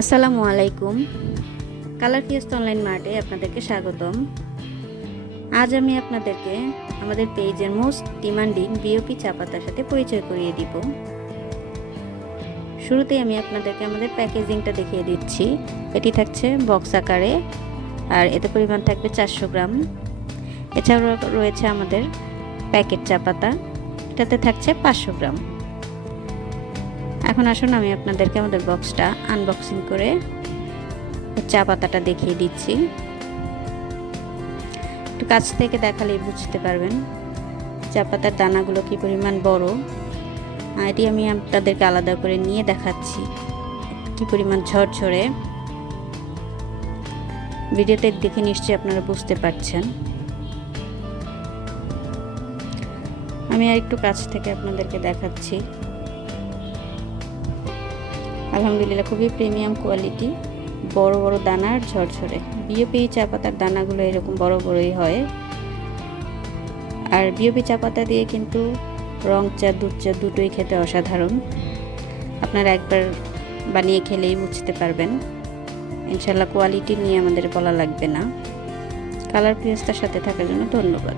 আসসালামু আলাইকুম। Colour ফিয়েস্ট online মার্টে আপনাদেরকে স্বাগতম। আজ আমি আপনাদেরকে আমাদের পেজের মোস্ট ডিমান্ডিং বিওপি চা পাতার সাথে পরিচয় করিয়ে দিব। শুরুতেই আমি আপনাদেরকে আমাদের প্যাকেজিংটা দেখিয়ে দিচ্ছি। এটি থাকছে বক্স আকারে আর এতে পরিমাণ থাকবে চারশো গ্রাম। এছাড়াও রয়েছে আমাদের প্যাকেট চা পাতা এটাতে থাকছে পাঁচশো গ্রাম। এখন আসুন, আমি আপনাদেরকে আমাদের বক্সটা আনবক্সিং করে চা পাতাটা দেখিয়ে দিচ্ছি। একটু কাছ থেকে দেখালেই বুঝতে পারবেন চা পাতার দানাগুলো কি পরিমাণ বড়। এটি আমি আপনাদেরকে আলাদা করে নিয়ে দেখাচ্ছি কি পরিমাণ ঝরঝরে। ভিডিওতে দেখে নিশ্চয়ই আপনারা বুঝতে পারছেন। আমি আর একটু কাছ থেকে আপনাদেরকে দেখাচ্ছি। আলহামদুলিল্লাহ, খুবই প্রিমিয়াম কোয়ালিটি বড় বড় দানার ঝরঝরে। বিওপি চা পাতার দানাগুলো এরকম বড় বড়ই হয়। আর বিওপি চা পাতা দিয়ে কিন্তু রং চা, দুধ চা দুটোই খেতে অসাধারণ। আপনারা একবার বানিয়ে খেলেই বুঝতে পারবেন। ইনশাল্লাহ কোয়ালিটি নিয়ে আমাদের বলা লাগবে না। কালার প্রিন্সটার সাথে থাকার জন্য ধন্যবাদ।